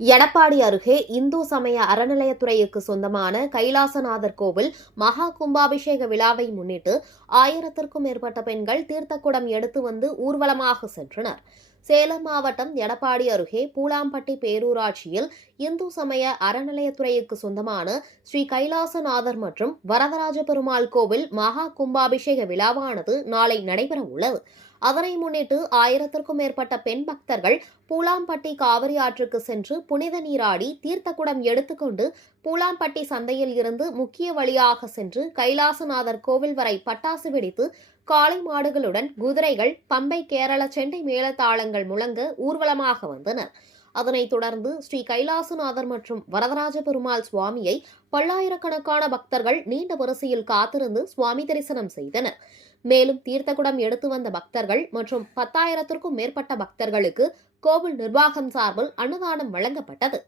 எடப்பாடி அருகே இந்து சமய அறநிலையத்துறைக்கு சொந்தமான கைலாசநாதர் கோவில் மகா கும்பாபிஷேக விழாவை முன்னிட்டு 1000க்கும் மேற்பட்ட பெண்கள் தீர்த்தக்குடம் எடுத்து வந்து ஊர்வலமாக சென்றனர். சேலம் மாவட்டம் எடப்பாடி அருகே பூலாம்பட்டி பேரூராட்சியில் இந்து சமய அறநிலையத்துறைக்கு சொந்தமான ஸ்ரீ கைலாசநாதர் மற்றும் வரதராஜ பெருமாள் கோவில் மகா கும்பாபிஷேக விழாவானது நாளை நடைபெற உள்ளது. அதனை முன்னிட்டு 1000க்கும் மேற்பட்ட பெண் பக்தர்கள் பூலாம்பட்டி காவிரி ஆற்றுக்கு சென்று புனித நீராடி தீர்த்தக்குடம் எடுத்துக்கொண்டு பூலாம்பட்டி சந்தையில் இருந்து முக்கிய வழியாக சென்று கைலாசநாதர் கோவில் வரை பட்டாசு வெடித்து காளை மாடுகளுடன் குதிரைகள், பம்பை, கேரள செண்டை மேளதாளங்கள் முழங்க ஊர்வலமாக வந்தனர். அதனைத் தொடர்ந்து ஸ்ரீ கைலாசநாதர் மற்றும் வரதராஜ பெருமாள் சுவாமியை பல்லாயிரக்கணக்கான பக்தர்கள் நீண்ட வரிசையில் காத்திருந்து சுவாமி தரிசனம் செய்தனர். மேலும் தீர்த்தக்குடம் எடுத்து வந்த பக்தர்கள் மற்றும் 10,000க்கும் மேற்பட்ட பக்தர்களுக்கு கோவில் நிர்வாகம் சார்பில் அன்னதானம் வழங்கப்பட்டது.